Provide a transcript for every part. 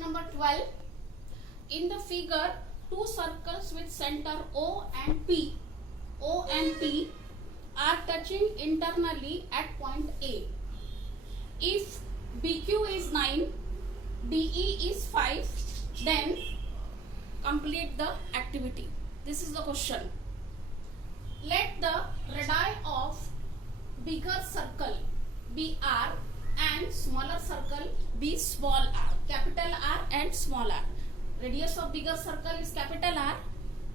number 12. In the figure, two circles with center O and P are touching internally at point A. If BQ is 9, DE is 5, then complete the activity. This is the question. Let the radii of bigger circle be R and smaller circle be small r, capital R and small r. Radius of bigger circle is capital R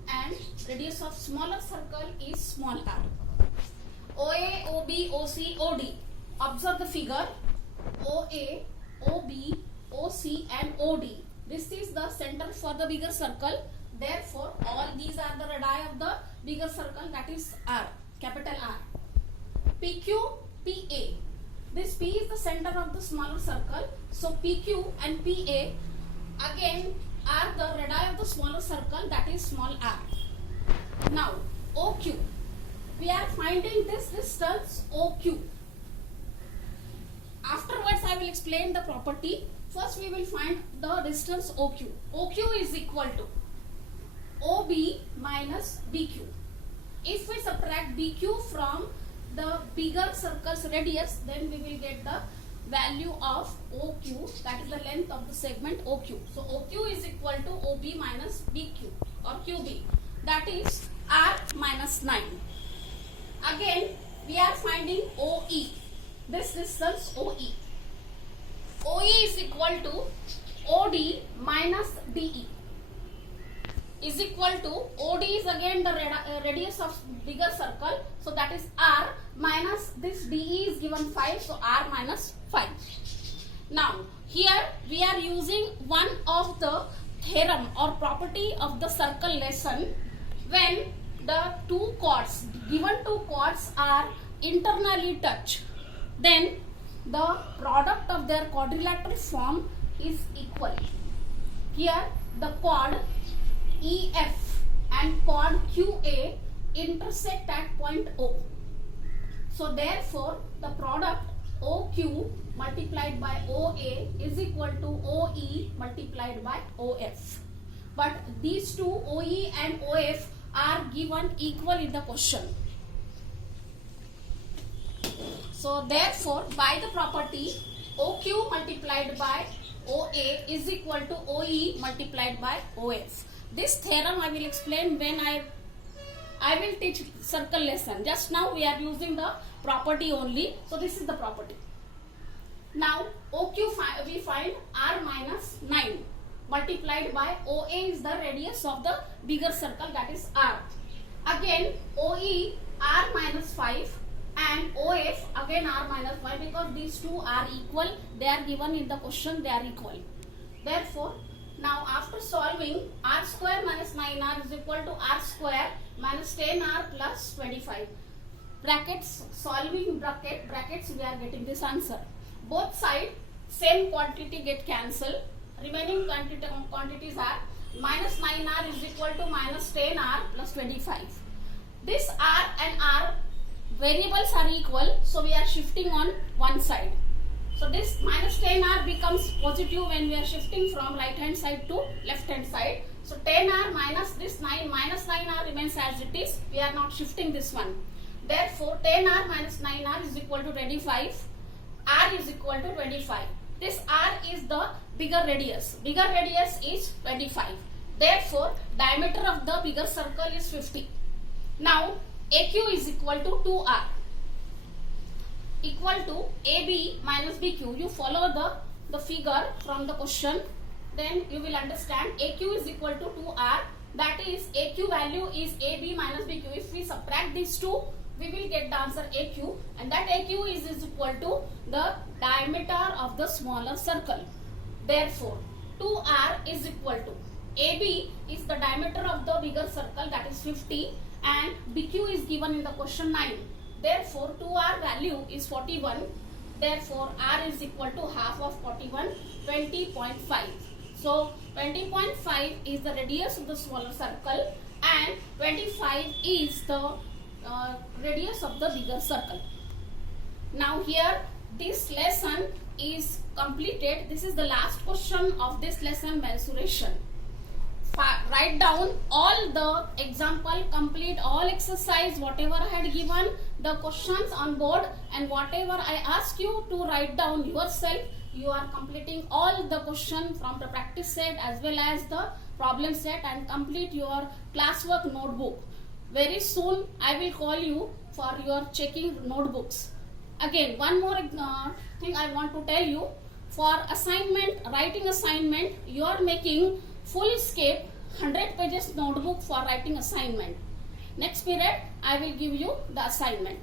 and radius of smaller circle is small r. OA, OB, OC, OD. Observe the figure. OA, OB, OC and OD. This is the center for the bigger circle. Therefore, all these are the radii of the bigger circle, that is R, capital R. PQ, PA. This P is the center of the smaller circle. So, PQ and PA again are the radii of the smaller circle, that is small r. Now, OQ. We are finding this distance OQ. Afterwards, I will explain the property. First, we will find the distance OQ. OQ is equal to OB minus BQ. If we subtract BQ from the bigger circle's radius, then we will get the value of OQ, that is the length of the segment OQ. So OQ is equal to OB minus BQ or QB, that is R minus 9. Again, we are finding OE, this distance OE. OE is equal to OD minus DE is equal to, OD is again the radius of bigger circle, so that is R minus this DE is given 5, so R minus 5. Now, here we are using one of the theorem or property of the circle lesson. When the two chords, given two chords are internally touch, then the product of their quadrilateral form is equal. Here the chord EF and chord QA intersect at point O. So therefore, the product OQ multiplied by OA is equal to OE multiplied by OF. But these two OE and OF are given equal in the question. So therefore, by the property OQ multiplied by OA is equal to OE multiplied by OF. This theorem I will explain when I will teach circle lesson. Just now we are using the property only. So this is the property. Now OQ we find R minus 9 multiplied by OA is the radius of the bigger circle, that is R. Again OE R minus 5 and OF again R minus 5, because these two are equal. They are given in the question, they are equal. Therefore, now after solving, R square minus 9R is equal to R square minus 10R plus 25. Brackets, solving brackets, we are getting this answer. Both sides, same quantity get cancelled. Remaining quantities are minus 9R is equal to minus 10R plus 25. This R and R variables are equal, so we are shifting on one side. So this minus 10R becomes positive when we are shifting from right hand side to left hand side. So 10R minus this 9 minus 9R remains as it is. We are not shifting this one. Therefore 10R minus 9R is equal to 25. R is equal to 25. This R is the bigger radius. Bigger radius is 25. Therefore diameter of the bigger circle is 50. Now AQ is equal to 2R. Equal to AB minus BQ. You follow the figure from the question, then you will understand AQ is equal to 2R. That is, AQ value is AB minus BQ. If we subtract these two, we will get the answer AQ, and that AQ is equal to the diameter of the smaller circle. Therefore, 2R is equal to AB is the diameter of the bigger circle, that is 50, and BQ is given in the question 9. Therefore, 2R value is 41. Therefore, R is equal to half of 41, 20.5. So, 20.5 is the radius of the smaller circle and 25 is the radius of the bigger circle. Now, here this lesson is completed. This is the last question of this lesson, mensuration. Write down all the example, complete all exercise, whatever I had given, the questions on board, and whatever I ask you to write down yourself, you are completing all the question from the practice set as well as the problem set, and complete your classwork notebook. Very soon I will call you for your checking notebooks. Again, one more thing I want to tell you. For assignment, writing assignment, you are making full scape 100 pages notebook for writing assignment. Next period I will give you the assignment.